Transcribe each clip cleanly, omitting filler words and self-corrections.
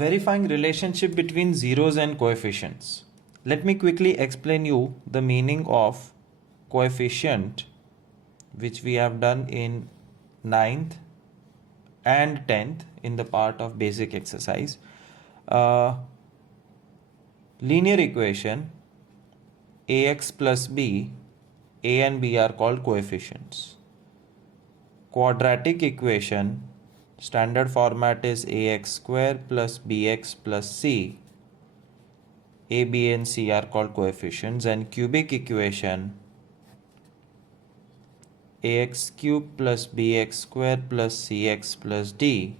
Verifying relationship between zeros and coefficients. Let me quickly explain you the meaning of coefficient, which we have done in 9th and 10th in the part of basic exercise. Linear equation ax plus b, a and b are called coefficients. Quadratic equation, standard format is ax square plus bx plus c. A, b and c are called coefficients. And cubic equation, ax cube plus bx square plus cx plus d.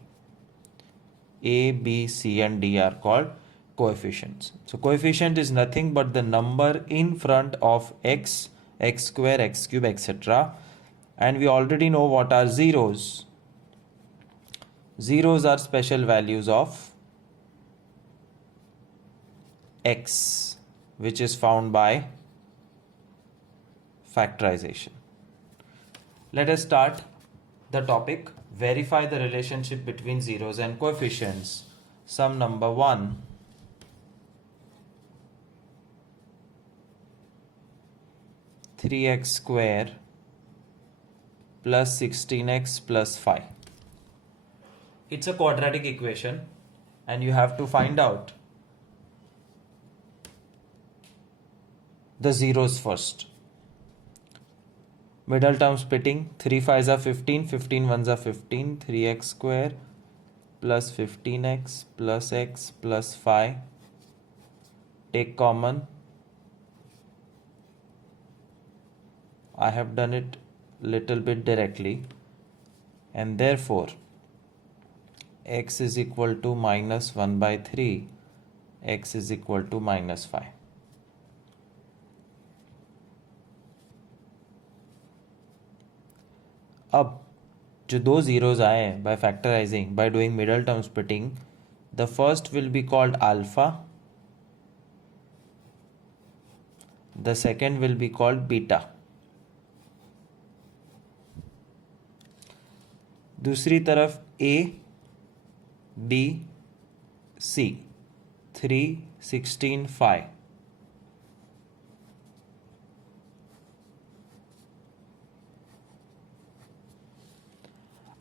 A, b, c and d are called coefficients. So coefficient is nothing but the number in front of x, x square, x cube, etc. And we already know what are zeros. Zeros are special values of x, which is found by factorization. Let us start the topic. Verify the relationship between zeros and coefficients. Sum number 1. Three x square plus 16x plus 5. It's a quadratic equation and you have to find out the zeros first. Middle term splitting, 3 5s are 15, 15 1s are 15, 3x square plus 15x plus x plus 5. Take common. I have done it little bit directly, and therefore x is equal to minus 1 by 3, x is equal to minus 5. अब जो दो zeros आए हैं by factorizing, by doing middle term splitting, the first will be called alpha, the second will be called beta. दूसरी तरफ A, B, C, 3, 16, 5.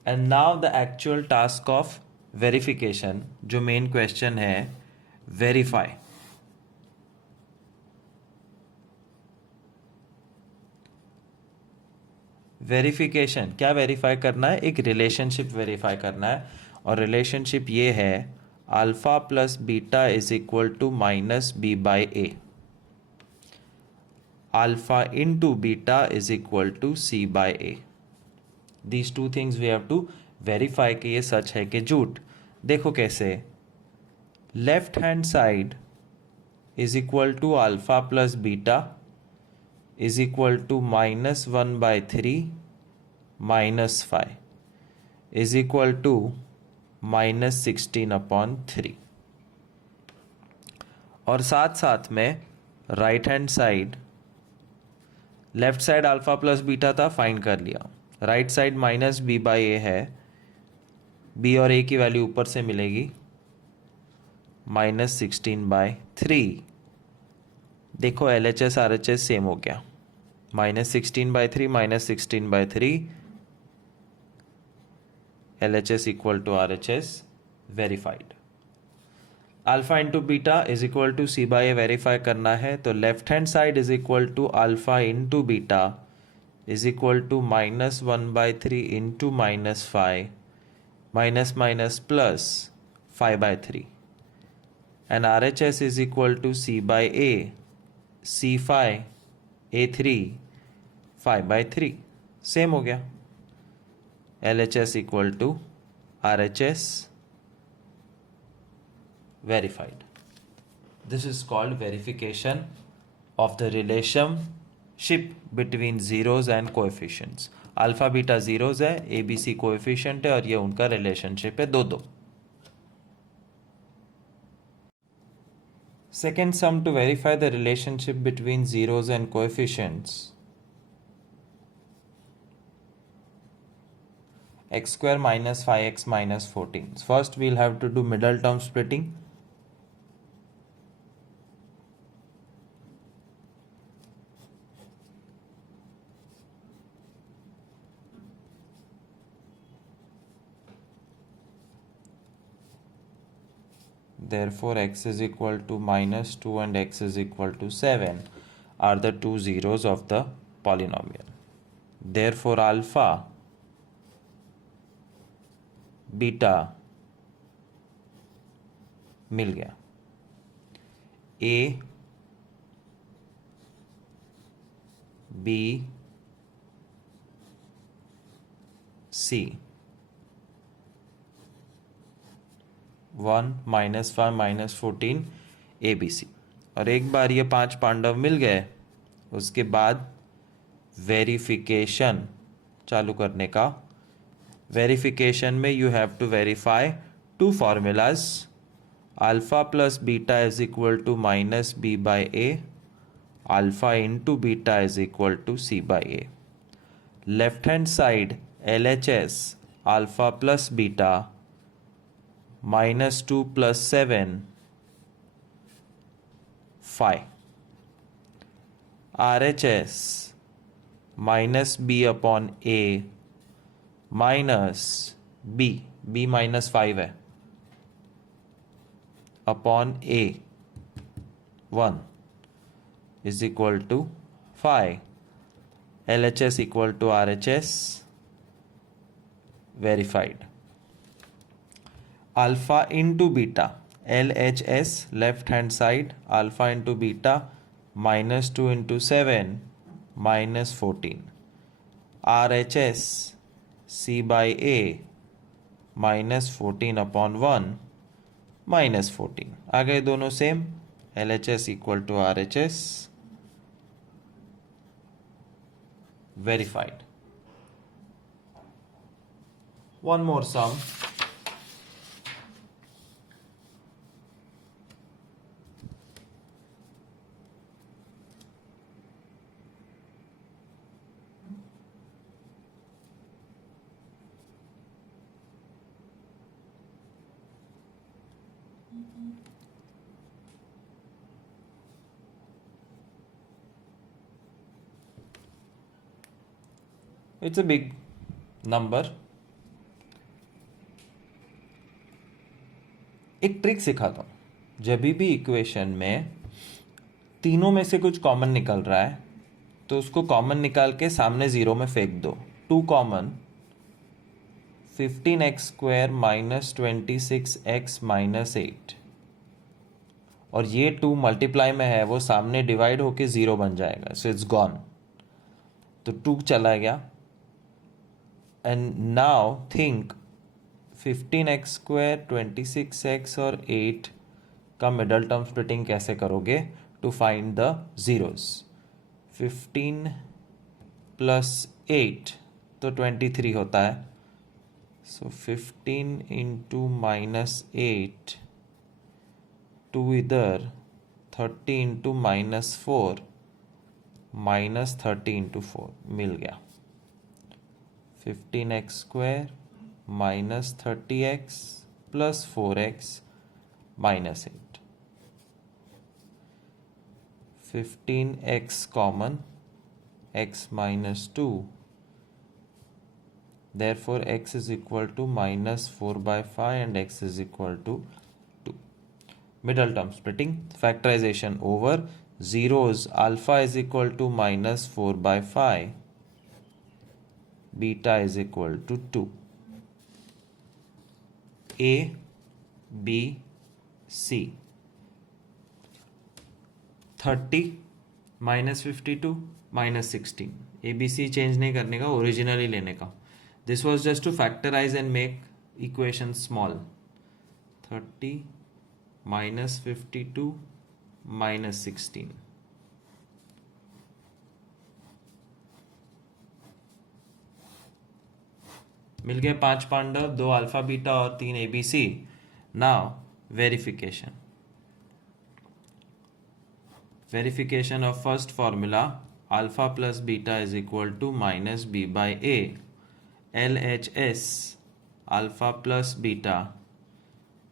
And now the actual task of verification, जो main question है, verify. Verification क्या verify करना है? एक relationship verify करना है, और रिलेशनशिप ये है alpha plus beta is equal to minus B by A. Alpha into beta is equal to C by A. These two things we have to verify कि ये सच है कि झूठ. देखो कैसे. Left hand side is equal to alpha plus beta is equal to minus 1 by 3 minus 5 is equal to minus 16 upon 3. और साथ साथ में right hand side, left side alpha plus beta था, फाइंड कर लिया. Right side minus B by A है, B और ए की वैल्यू ऊपर से मिलेगी, माइनस 16 बाई 3. देखो L H S R H S same हो गया. Minus 16 by 3 minus 16 by 3, L H S equal to R H S, verified. Alpha into beta is equal to C by A verify करना है, तो left hand side is equal to alpha into beta is equal to minus 1 by 3 into minus 5, minus minus plus 5 by 3, and are H S is equal to C by A, C5 A3 5 by 3. Same हो गया. LHS equal to RHS, verified. This is called verification of the relationship between zeros and coefficients. Alpha beta zeros है, ABC coefficient है, और ये उनका relationship है दो दो. Second sum to verify the relationship between zeros and coefficients. x square minus 5x minus 14. First we'll have to do middle term splitting. Therefore x is equal to minus 2 and x is equal to 7 are the two zeros of the polynomial. Therefore alpha beta मिल गया. A B C 1 minus 5 minus 14 ABC. और एक बार ये 5 पांडव मिल गए उसके बाद verification चालू करने का. वेरिफिकेशन में you have to verify two formulas. Alpha plus beta is equal to minus B by A. Alpha into beta is equal to C by A. Left hand side LHS alpha plus beta minus 2 plus 7 5. RHS minus B upon A minus B minus 5 है upon A 1 is equal to 5. LHS equal to RHS verified. Alpha into beta LHS left hand side alpha into beta minus 2 into 7 minus 14. RHS C by A minus 14 upon 1 minus 14. आ गए दोनों same. LHS equal to RHS verified. One more sum. It's a big number. एक trick सिखाता हूँ. जब भी equation में तीनों में से कुछ कॉमन निकल रहा है तो उसको कॉमन निकाल के सामने ज़ीरो में फेंक दो. 2 common 15x square minus 26x minus 8 और ये 2 मल्टीप्लाई में है वो सामने डिवाइड होके 0 बन जाएगा. So it's gone. तो 2 चला गया. And now think 15x square 26x और 8 का मिडल टर्म स्प्लिटिंग कैसे करोगे to find the zeros. 15 plus 8 तो 23 होता है. सो 15 इंटू माइनस 8 2 इधर 30 इंटू माइनस 4 माइनस 30 इंटू 4 मिल गया. 15x square minus 30x plus 4x minus 8. 15x common x minus 2. Therefore x is equal to minus 4 by 5 and x is equal to 2. Middle term splitting. Factorization over. Zeros alpha is equal to minus 4 by 5. Beta is equal to 2. A, B, C. 30 minus 52 minus 16. ABC change नहीं करने का, originally लेने का. This was just to factorize and make equation small. 30 minus 52 minus 16. मिल गए 5 Pandav, 2 alpha beta और 3 ABC. Now verification. Verification of first formula alpha plus beta is equal to minus B by A. LHS alpha plus beta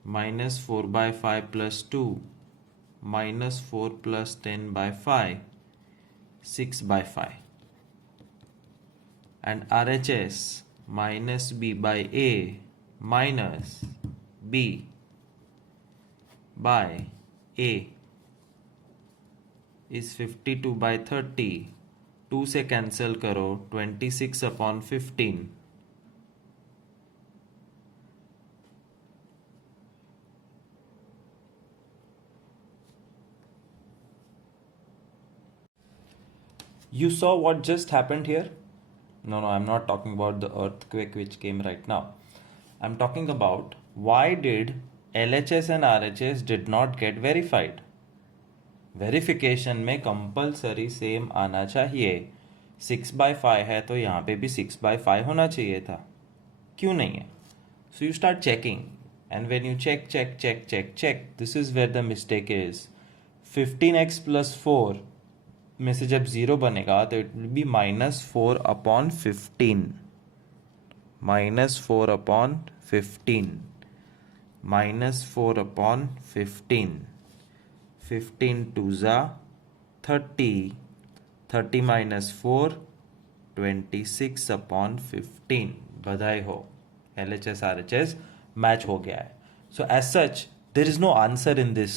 minus 4 by 5 plus 2 minus 4 plus 10 by 5 6 by 5, and RHS minus B by A minus B by A is 52 by 30. 2 से cancel करो, 26 upon 15. You saw what just happened here? No, I'm not talking about the earthquake which came right now. I'm talking about why did LHS and RHS did not get verified. Verification में compulsory same आना चाहिए. 6/5 है तो यहाँ पे भी 6/5 होना चाहिए था. क्यों नहीं है? So you start checking, and when you check, this is where the mistake is. 15x + 4 में से जब 0 बनेगा तो it will be -4 upon 15. -4 upon 15. -4 upon 15. 15 2s are 30. 30 minus 4 26 upon 15. बधाई हो, LHS RHS मैच हो गया है. So as such there is no answer in this.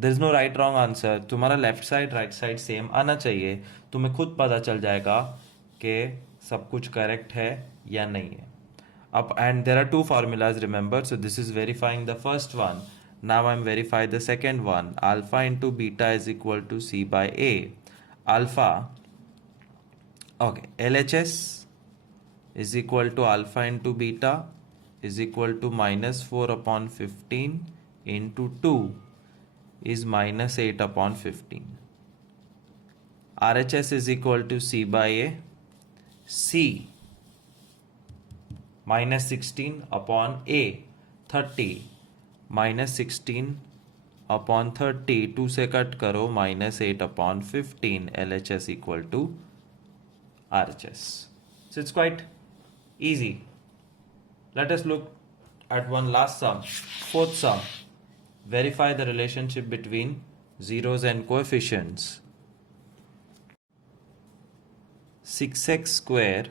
There is no right wrong answer. तुम्हारा left side right side same आना चाहिए. तुम्हें खुद पता चल जाएगा कि सब कुछ करेक्ट है या नहीं है. अब and there are 2 formulas, remember, so this is verifying the first one. Now I'm verifying the second one. Alpha into beta is equal to C by A. Alpha, okay, LHS is equal to alpha into beta is equal to -4 upon 15 into 2 is -8 upon 15. RHS is equal to C by A. C -16 upon A, 30. -16 upon 30, 2 से cut करो, -8 upon 15. LHS equal to RHS. So it's quite easy. Let us look at one last sum, fourth sum. Verify the relationship between zeros and coefficients. 6x square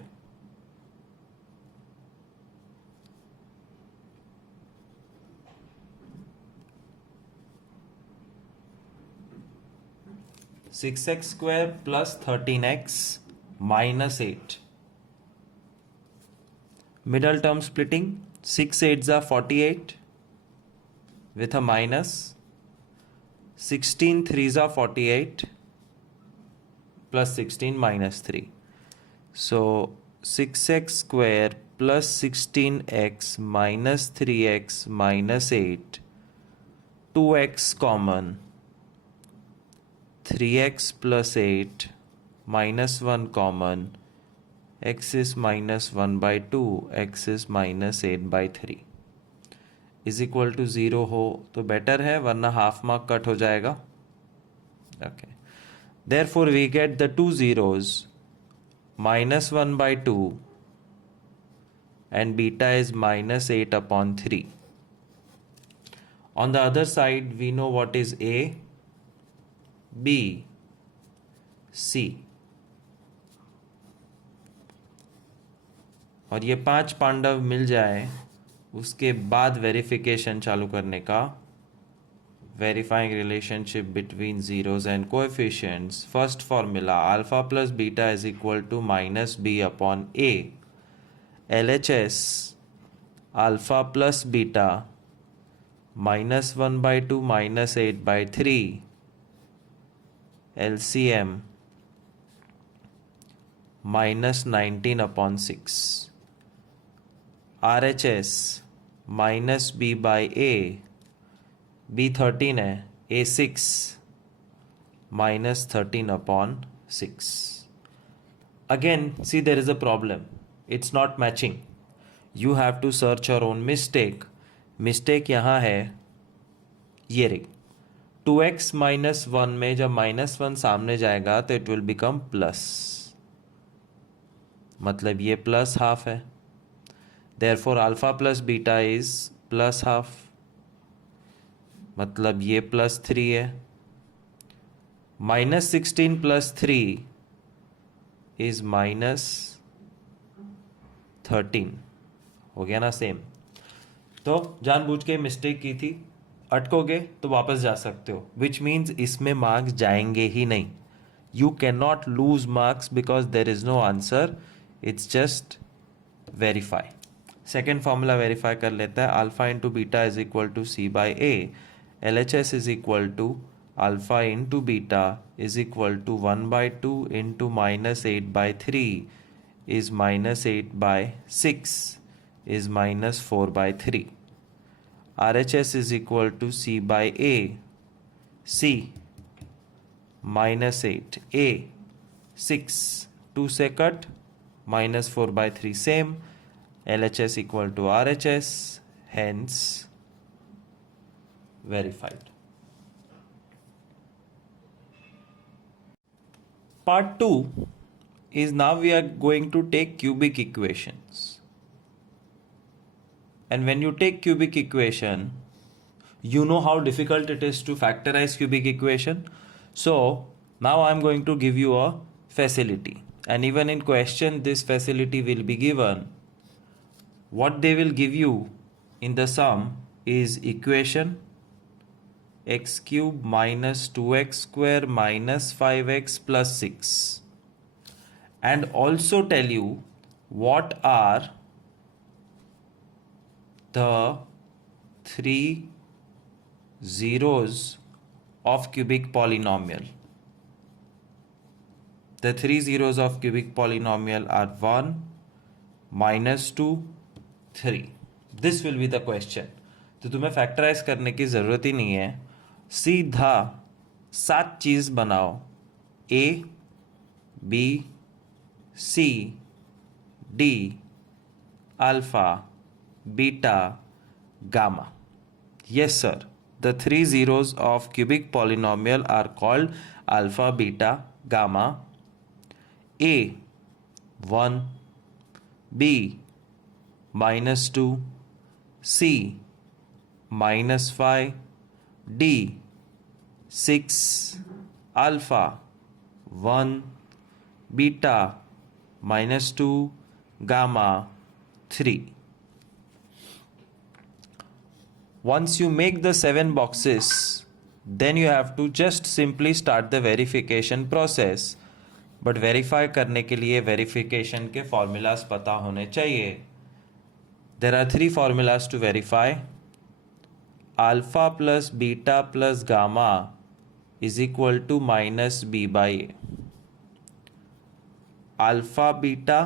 plus 13x minus 8. Middle term splitting. 6 8s are 48 with a minus. 16 3s are 48 plus 16 minus 3. So 6x square plus 16x minus 3x minus 8. 2x common. 3x plus 8 minus 1 common. X is -1 by 2, x is -8 by 3 is equal to 0 हो तो better है, वरना half mark cut हो जाएगा. Okay. Therefore we get the two zeros, -1 by 2 and beta is -8 upon 3. On the other side we know what is A, B, C. और ये 5 पांडव मिल जाए, उसके बाद वेरिफिकेशन चालू करने का. Verifying relationship between zeros and coefficients. First formula, alpha plus beta is equal to -B upon A. LHS alpha plus beta -1 by 2 -8 by 3. LCM -19 upon 6. RHS -B by A. B 13 है, A 6 -13 upon 6. Again, see, there is a problem. It's not matching. You have to search your own mistake. Mistake यहाँ है, ये रही. 2x -1 में जब -1 सामने जाएगा तो इट विल बिकम प्लस. मतलब ये प्लस हाफ है, therefore alpha plus beta is plus half, मतलब ये प्लस 3 है. -16 + 3 is -13. हो गया ना सेम. तो जानबूझ के मिस्टेक की थी, अटकोगे तो वापस जा सकते हो, विच मीन्स इसमें मार्क्स जाएंगे ही नहीं. You can not lose marks because there is no answer, it's just verify. Second formula verify कर लेता है. Alpha into beta is equal to C by A. LHS is equal to alpha into beta is equal to 1/2 into -8/3 is -8/6 is -4/3. RHS is equal to C by A. C -8, A 6, 2 से cut, -4/3 same. LHS equal to RHS, hence verified. Part 2 is now we are going to take cubic equations. And when you take cubic equation, you know how difficult it is to factorize cubic equation. So now I am going to give you a facility, and even in question this facility will be given. What they will give you in the sum is equation x cube minus 2x square minus 5x plus 6, and also tell you what are the 3 zeros of cubic polynomial. The 3 zeros of cubic polynomial are 1, -2, 3. This will be the question. तो तुम्हें factorise करने की ज़रूरत ही नहीं है, सीधा 7 चीज़ बनाओ. A, B, C, D, alpha, beta, gamma. Yes sir, the 3 zeros of cubic polynomial are called alpha, beta, gamma. A 1, B -2, C -5, D 6, alpha 1, beta -2, gamma 3. Once you make the 7 boxes, then you have to just simply start the verification process. But verify करने के लिए verification के formulas पता होने चाहिए. There are 3 formulas to verify. Alpha plus beta plus gamma is equal to -b by a. Alpha beta,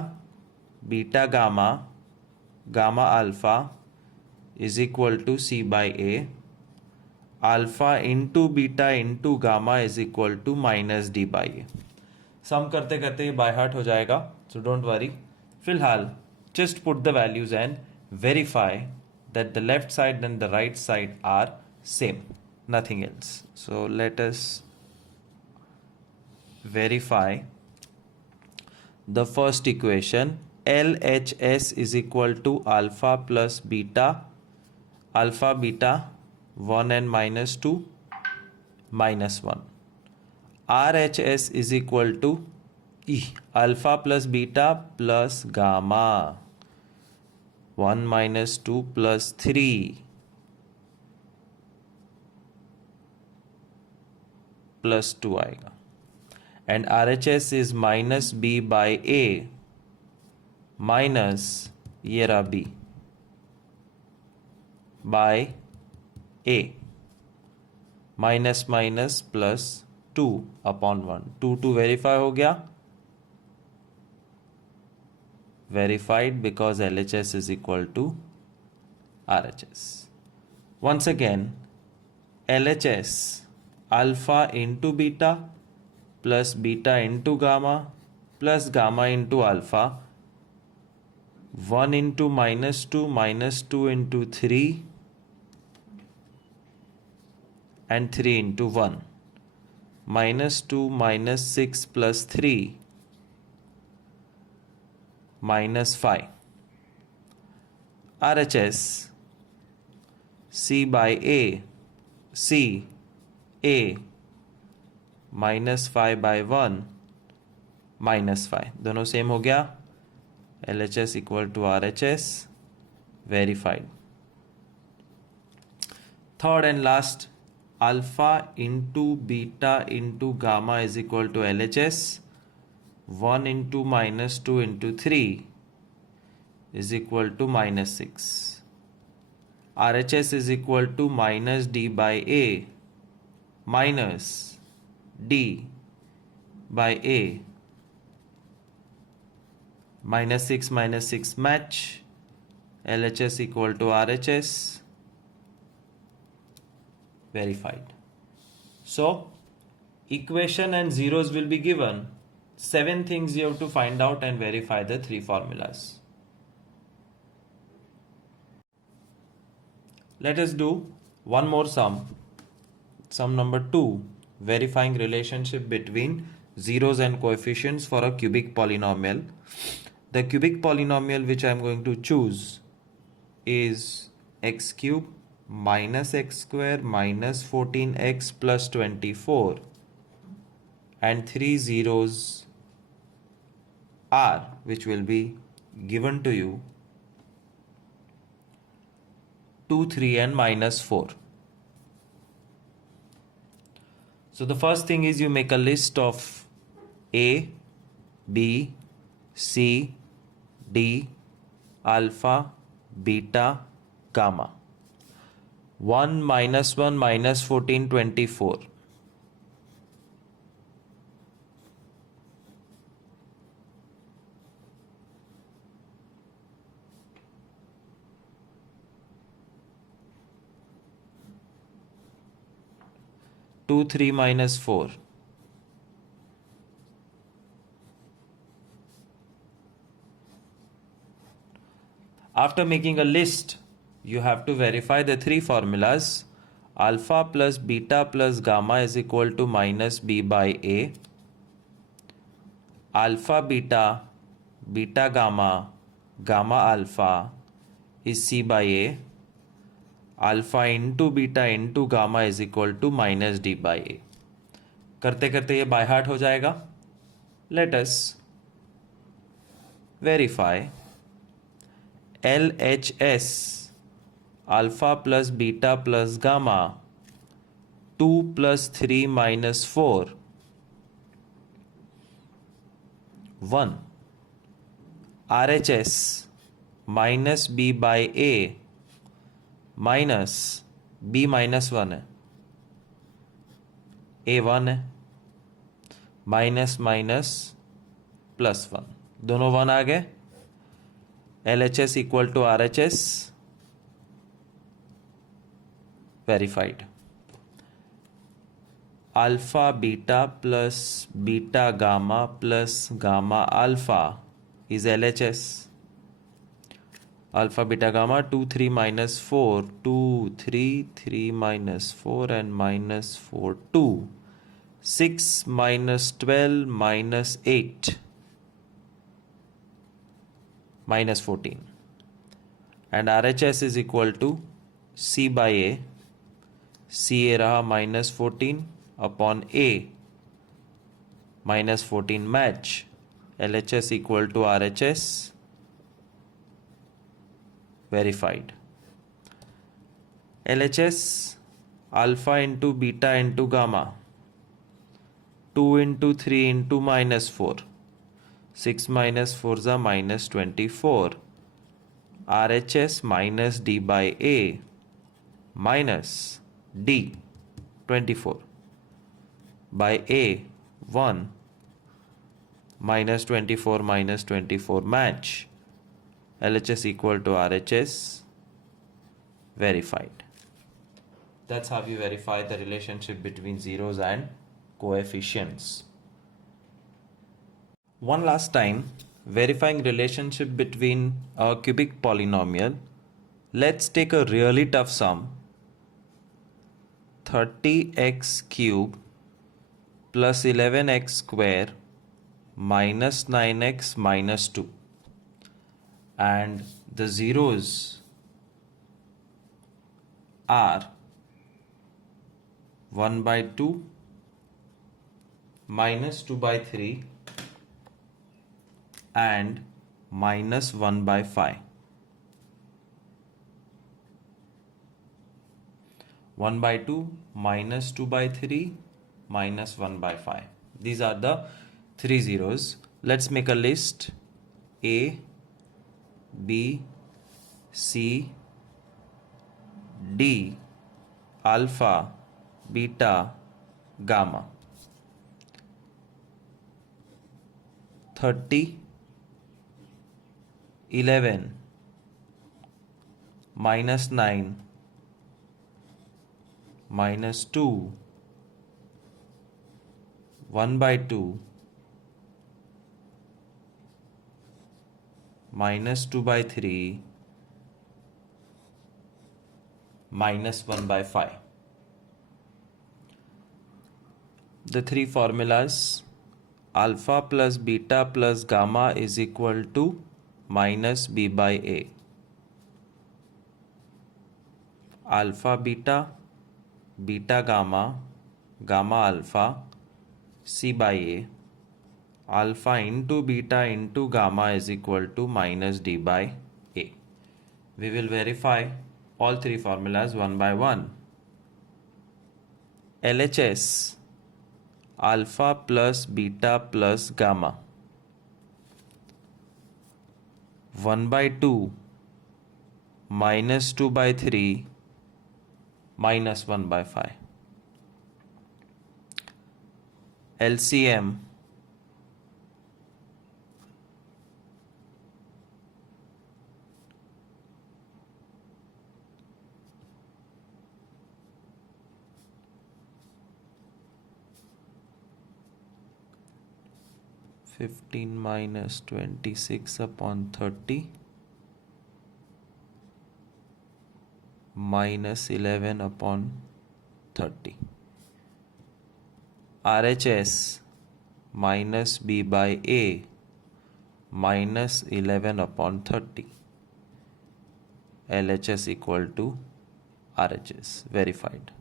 beta gamma, gamma alpha is equal to C by A. Alpha into beta into gamma is equal to -d by A. सम करते करते ये by heart हो जाएगा, so don't worry. फिलहाल just put the values and verify that the left side and the right side are same, nothing else. So let us verify the first equation. LHS is equal to alpha plus beta, alpha beta 1 and -2 -1. RHS is equal to alpha plus beta plus gamma 1 -2 plus 3 plus 2 आएगा. And RHS is -b by A minus ये रहा B by A minus minus plus 2 upon 1. 2 verify हो गया, verified because LHS is equal to RHS. Once again, LHS alpha into beta plus beta into gamma plus gamma into alpha 1 into -2 into 3 and 3 into 1 -2 -6 plus 3 -5 RHS C by A, C A minus 5 by 1 minus 5, दोनों same हो गया. LHS equal to RHS, verified. Third and last, alpha into beta into gamma is equal to LHS. 1 into minus 2 into 3 is equal to minus 6. RHS is equal to minus D by A minus D by A. Minus 6 match. LHS equal to RHS, verified. So equation and zeros will be given. 7 things you have to find out and verify the 3 formulas. Let us do one more sum. Sum number 2, verifying relationship between zeros and coefficients for a cubic polynomial. The cubic polynomial which I am going to choose is x cube minus x square minus 14x plus 24, and 3 zeros are, which will be given to you, 2, 3 and minus 4. So the first thing is you make a list of A, B, C, D, alpha, beta, gamma. 1 minus 1 minus 14, 24. 2, 3 minus 4. After making a list, you have to verify the 3 formulas. Alpha plus beta plus gamma is equal to minus B by A. Alpha beta, beta gamma, gamma alpha is C by A. Alpha into beta into gamma is equal to minus D by A. करते करते ये by heart हो जाएगा. Let us verify. LHS alpha plus beta plus gamma 2 plus 3 minus 4 1. RHS minus B by A minus B minus 1 है, A 1 है, minus minus plus 1, दोनों 1 आ गए. LHS equal to RHS, verified. Alpha beta plus beta gamma plus gamma alpha is LHS. Alpha beta gamma 2 3 minus 4 2 3 3 minus 4 and minus 4 2 6 minus 12 minus 8 minus 14, and RHS is equal to C by A. C A रहा minus 14 upon A minus 14 match. LHS equal to RHS, verified. LHS alpha into beta into gamma 2 into 3 into minus 4. 6 minus 4 is a minus 24. RHS minus D by A minus D 24 by A 1 minus 24 minus 24 match. LHS equal to RHS, verified. That's how you verify the relationship between zeros and coefficients. One last time, verifying relationship between a cubic polynomial. Let's take a really tough sum. 30x cube plus 11x square minus 9x minus 2. And the zeros are 1 by 2 minus 2 by 3 and minus 1 by 5. 1 by 2 minus 2 by 3 minus 1 by 5. These are the three zeros. Let's make a list. A, B, C, D, alpha, beta, gamma. 30, 11, minus 9, minus 2, 1 by 2, minus 2 by 3, minus 1 by 5. The three formulas: alpha plus beta plus gamma is equal to minus B by A. Alpha beta, beta gamma, gamma alpha, C by A. Alpha into beta into gamma is equal to minus D by A. We will verify all three formulas one by one. LHS, alpha plus beta plus gamma. 1 by 2 minus 2 by 3 minus 1 by 5. LCM, (15 minus 26 upon 30 minus 11 upon 30). RHS minus B by A minus 11 upon 30. LHS equal to RHS. Verified.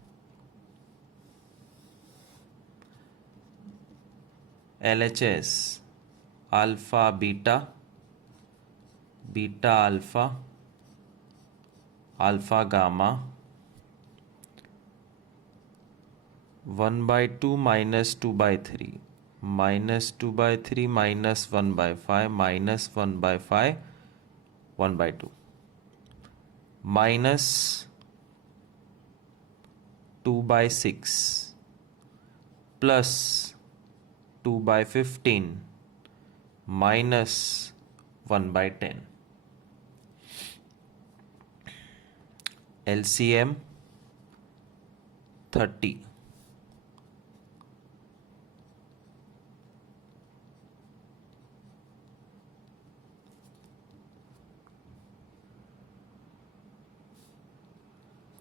LHS, alpha beta, beta alpha, alpha gamma. 1 by 2 minus 2 by 3 minus 2 by 3 minus 1 by 5 minus 1 by 5 1 by 2 minus 2 by 6 plus 2 by 15 minus 1 by 10. LCM 30.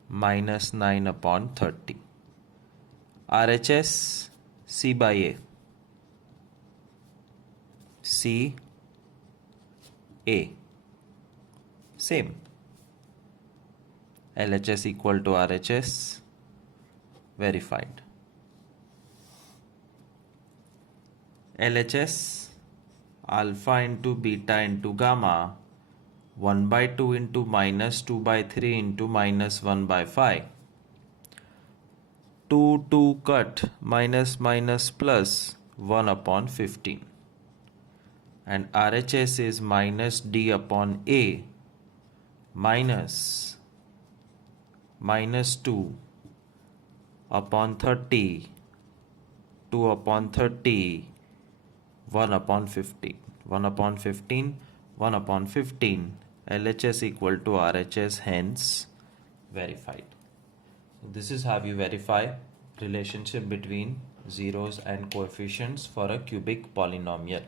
Minus 9 upon 30. RHS C by A. C A. Same. LHS equal to RHS. Verified. LHS, alpha into beta into gamma. 1 by 2 into minus 2 by 3 into minus 1 by 5. 2 cut, minus minus plus 1 upon 15. And RHS is minus D upon A minus 2 upon 30, 2 upon 30, 1 upon 15. 1 upon 15, 1 upon 15. LHS equal to RHS, hence verified. This is how you verify relationship between zeros and coefficients for a cubic polynomial.